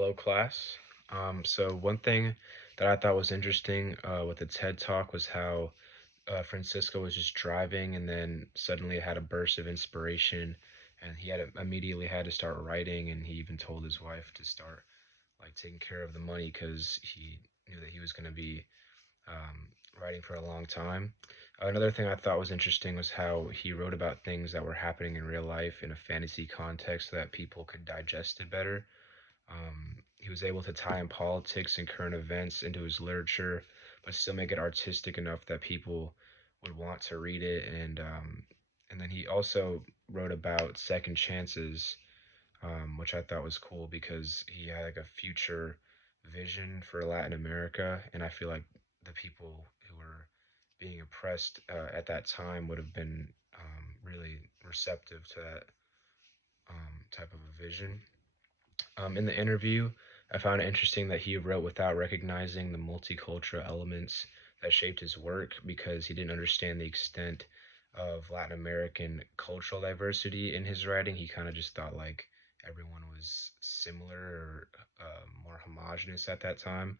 Hello, class. So one thing that I thought was interesting with the TED Talk was how Francisco was just driving and then suddenly had a burst of inspiration, and he immediately had to start writing, and he even told his wife to start like taking care of the money because he knew that he was going to be um, writing for a long time. Another thing I thought was interesting was how he wrote about things that were happening in real life in a fantasy context so that people could digest it better. He was able to tie in politics and current events into his literature, but still make it artistic enough that people would want to read it. And then he also wrote about second chances, which I thought was cool because he had like a future vision for Latin America, and I feel like the people who were being oppressed at that time would have been really receptive to that type of a vision. In the interview, I found it interesting that he wrote without recognizing the multicultural elements that shaped his work because he didn't understand the extent of Latin American cultural diversity in his writing. He kind of just thought like everyone was similar or more homogenous at that time.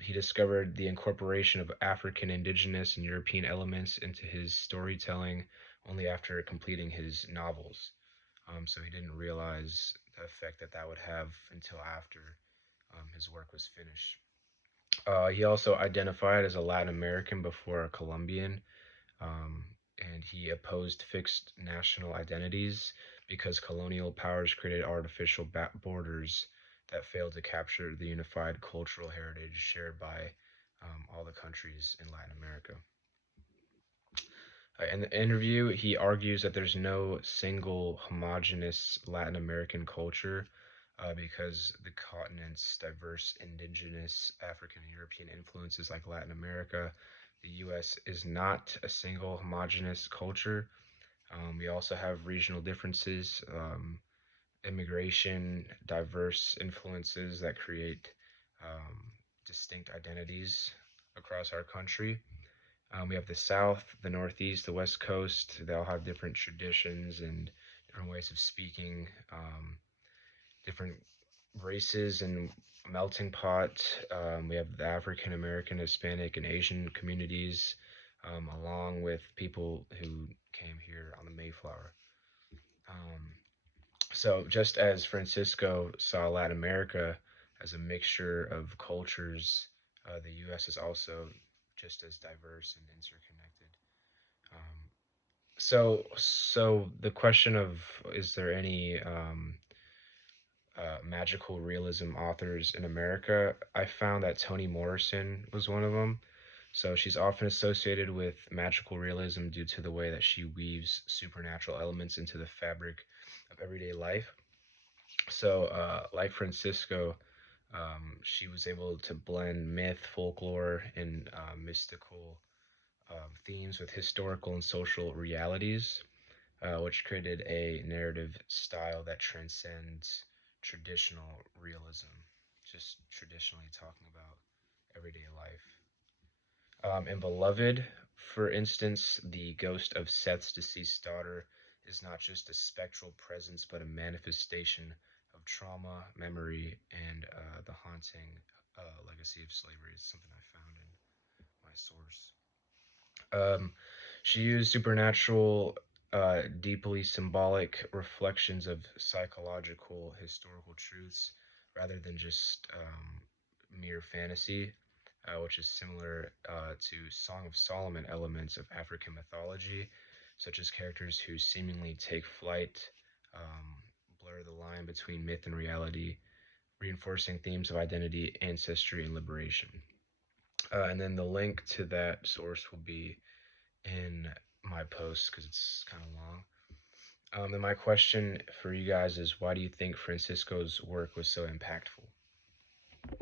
He discovered the incorporation of African, indigenous, and European elements into his storytelling only after completing his novels. So he didn't realize the effect that that would have until after his work was finished. He also identified as a Latin American before a Colombian, um, and he opposed fixed national identities because colonial powers created artificial borders that failed to capture the unified cultural heritage shared by all the countries in Latin America. In the interview, he argues that there's no single homogenous Latin American culture because the continent's diverse indigenous African and European influences, like Latin America, the U.S. is not a single homogenous culture. We also have regional differences, immigration, diverse influences that create um, distinct identities across our country. We have the South, the Northeast, the West Coast. They all have different traditions and different ways of speaking, different races and melting pot. We have the African American, Hispanic, and Asian communities, along with people who came here on the Mayflower. Um, so, just as Francisco saw Latin America as a mixture of cultures, the U.S. is also just as diverse and interconnected. Um, so the question of is there any magical realism authors in America? I found that Toni Morrison was one of them. So she's often associated with magical realism due to the way that she weaves supernatural elements into the fabric of everyday life. So, like Francisco, she was able to blend myth, folklore, and mystical themes with historical and social realities, which created a narrative style that transcends traditional realism, just traditionally talking about everyday life. In Beloved, for instance, the ghost of Seth's deceased daughter is not just a spectral presence, but a manifestation of trauma, memory, and the haunting legacy of slavery. It's something I found in my source. Um, she used supernatural, deeply symbolic reflections of psychological historical truths rather than just mere fantasy, which is similar to Song of Solomon elements of African mythology, such as characters who seemingly take flight, um, blur the line between myth and reality, reinforcing themes of identity, ancestry, and liberation. And then the link to that source will be in my post because it's kind of long. And my question for you guys is why do you think Francisco's work was so impactful?